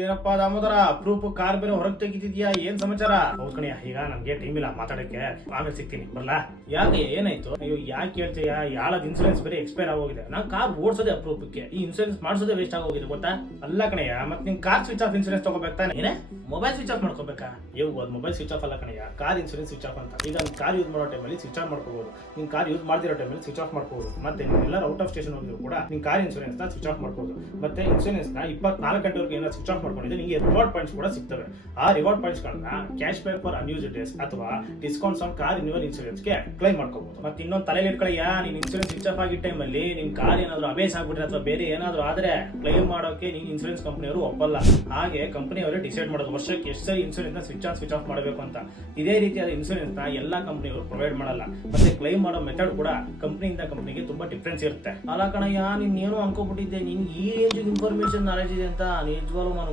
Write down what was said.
ಏನಪ್ಪಾ ದಾಮೋದರ ಅಪ್ರೂಪ ಕಾರ್ ಬೇರೆ ಹೊರಗೆ ತೆಗಿತಿದ್ಯಾ, ಏನ್ ಸಮಾಚಾರ? ಹೌದ್ ಕಣಿಯ, ಈಗ ನನ್ಗೆ ಟೈಮ್ ಇಲ್ಲ ಮಾತಾಡಕ್ಕೆ, ಆಮೇಲೆ ಸಿಗ್ತೀನಿ ಬರ್ಲಾ. ಯಾಕೆ ಏನಾಯ್ತು? ಅಯ್ಯೋ ಯಾಕೆ ಹೇಳ್ತೀಯಾ? ಯಾಳದ್ ಇನ್ಸೂರೆನ್ಸ್ ಬೇರೆ ಎಕ್ಸ್ಪೈರ್ ಆಗೋಗಿದೆ. ನಾನ್ ಕಾರ್ ಓಡಿಸೋದೇ ಅಪ್ರೂಪಕ್ಕೆ, ಈ ಇನ್ಸೂರೆನ್ಸ್ ಮಾಡಿಸೋದೇ ವೇಸ್ಟ್ ಆಗೋಗಿದೆ ಗೊತ್ತಾ? ಅಲ್ಲ ಕಣಯ್ಯ, ಮತ್ತೆ ನಿನ್ ಕಾರ್ ಸ್ವಿಚ್ ಆಫ್ ಇನ್ಸೂರೆನ್ಸ್ ತಗೋಬೇಕು ತಾನೆ? ಏನೇ ಮೊಬೈಲ್ ಸ್ವಿಚ್ ಆಫ್ ಮಾಡ್ಕೋಬೇಕಾ? ಅದು ಮೊಬೈಲ್ ಸ್ವಿಚ್ ಆಫ್ ಅಲ್ಲ ಕಣಯ್ಯ, ಕಾರ್ ಇನ್ಸೂರೆನ್ಸ್ ಸ್ವಿಚ್ ಆಫ್ ಅಂತ. ಈಗ ಕಾರ್ ಯೂಸ್ ಮಾಡೋ ಟೈಮಲ್ಲಿ ಸ್ವಿಚ್ ಆಫ್ ಮಾಡ್ಕೋಬಹುದು, ನಿನ್ ಕಾರ್ ಯೂಸ್ ಮಾಡದಿರೋ ಟೈಮಲ್ಲಿ ಸ್ವಿಚ್ ಆಫ್ ಮಾಡ್ಕೋಬಹುದು. ಮತ್ತೆ ನೀವೆಲ್ಲ ಔಟ್ ಆಫ್ ಸ್ಟೇಷನ್ ಹೋಗಿದ್ರು ಕೂಡ ನಿನ್ ಕಾರ್ ಇನ್ಸೂರೆನ್ಸ್ ನ ಸ್ವಿಚ್ ಆಫ್ ಮಾಡ್ಕೋಬಹುದು. ಮತ್ತೆ ಇನ್ಸೂರೆನ್ಸ್ ನ 24 ಗಂಟೆವರೆಗೆ ಏನಾದ್ರು ಸ್ವಿಚ್ ಆಫ್ ಮಾಡ್ಕೊಂಡಿದ್ರೆ ನಿಮಗೆ ರಿವಾರ್ಡ್ ಪಾಯಿಂಟ್ಸ್ ಕೂಡ ಸಿಗ್ತವೆ. ಆ ರಿವಾರ್ಡ್ ಪಾಯಿಂಟ್ಸ್ ಗಳನ್ನ cash back for unused days ಅಥವಾ discounts on car renewal insurance ಗೆ ಕ್ಲೈಮ್ ಮಾಡ್ಕೋಬಹುದು. ಮತ್ತೆ ಇನ್ನೊಂದು ತಲೆಯಲ್ಲಿ ಇಟ್ಕೊಳ್ಳಯ್ಯ, ನೀನ್ ಇನ್ಸೂರೆನ್ಸ್ ಸ್ವಿಚ್ ಆಫ್ ಆಗಿದ್ದ ಟೈಮಲ್ಲಿ ನಿನ್ ಕಾರ್ ಏನಾದ್ರು ಅಬೇಸ್ ಆಗ್ಬಿಟ್ರೆ ಅಥವಾ ಬೇರೆ ಏನಾದ್ರು ಆದ್ರೆ ಕ್ಲೈಮ್ ಮಾಡೋಕೆ ನೀನ್ ಇನ್ಸೂರೆನ್ಸ್ ಕಂಪನಿಯವರು ಒಪ್ಪಲ್ಲ. ಹಾಗೆ ಕಂಪನಿಯವರೇ ಡಿಸೈಡ್ ಮಾಡೋದು ವರ್ಷಕ್ಕೆ ಎಷ್ಟು ಸರಿ ಇನ್ಸೂರೆನ್ಸ್ ನ ಸ್ವಿಚ್ ಆನ್ ಸ್ವಿಚ್ ಆಫ್ ಮಾಡಬೇಕು ಅಂತ. ಇದೇ ರೀತಿಯಾದ ಇನ್ಸೂರೆನ್ಸ್ ನ ಎಲ್ಲಾ ಕಂಪನಿಯವರು ಪ್ರೊವೈಡ್ ಮಾಡಲ್ಲ. ಮತ್ತೆ ಕ್ಲೈಮ್ ಮಾಡೋ ಮೆಥಡ್ ಕೂಡ ಕಂಪನಿಯಿಂದ ಕಂಪನಿಗೆ ತುಂಬಾ ಡಿಫ್ರೆನ್ಸ್ ಇರುತ್ತೆ. ಅಲ್ಲ ಕಣಯ್ಯ, ನೀನ್ ಏನು ಅನ್ಕೋಬಿಟ್ಟಿದ್ದೆ, ನಿನ್ ಈ ರೇಂಜ್ ಇನ್ಫಾರ್ಮೇಶನ್ ನಾಲೆಜ್ ಇದೆ ಅಂತ. ನಿಜವಾಗ್ಲೂ ನಾನು